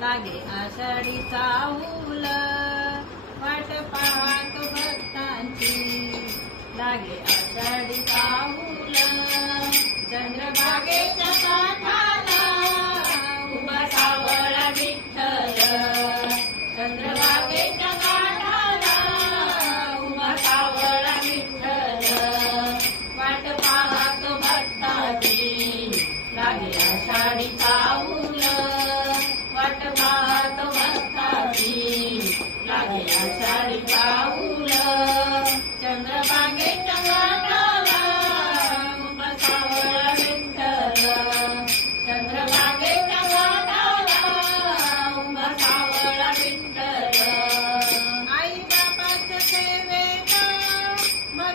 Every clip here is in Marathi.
लागे आषाढीचा उल वाट पाहत भक्तांची. लागे आषाढीचा उल चंद्रभागेच्या काठाला उभा सावळा विठ्ठल. चंद्रभागेच्या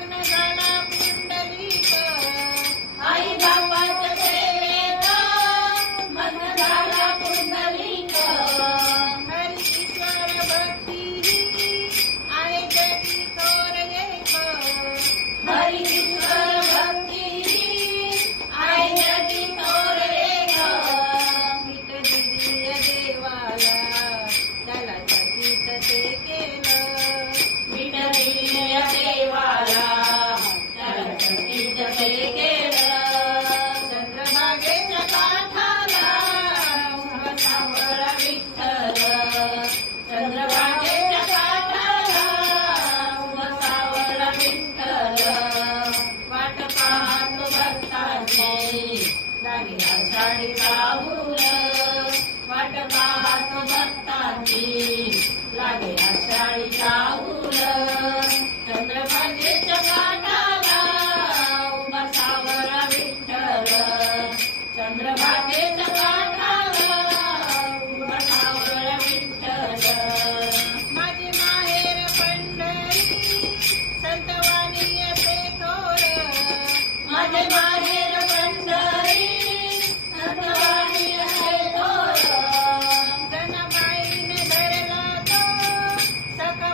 Spider-Man's right now. विद्यते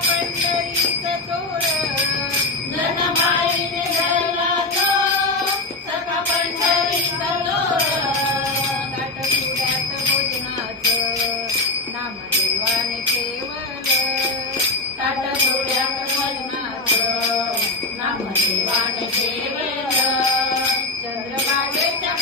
पंढरीचा चोरा धनबाईने धरला तो सखा पंढरीचा चोरा ताट सुड्यात भोजनाचं. नामदेवाने ठेवलं ताट सुड्यात भोजनाचं. नामदेवाने ठेवलं चंद्रभागेच्या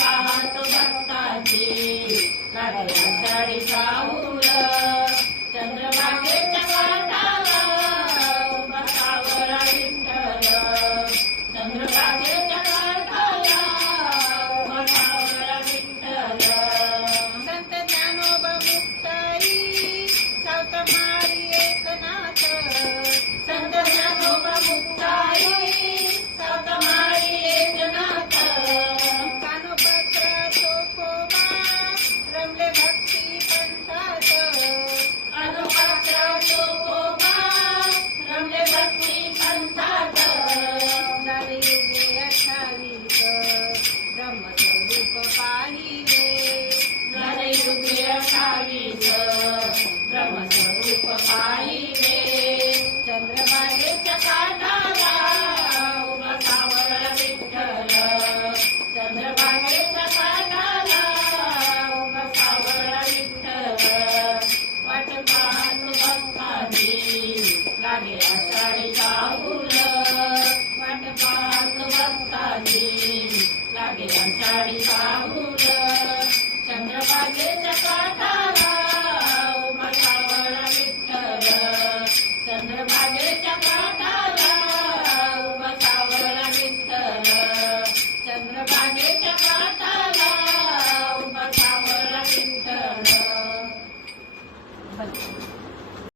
पाहत भक्ताची. लागला साडी जाऊ రాహుల చంద్రబాబే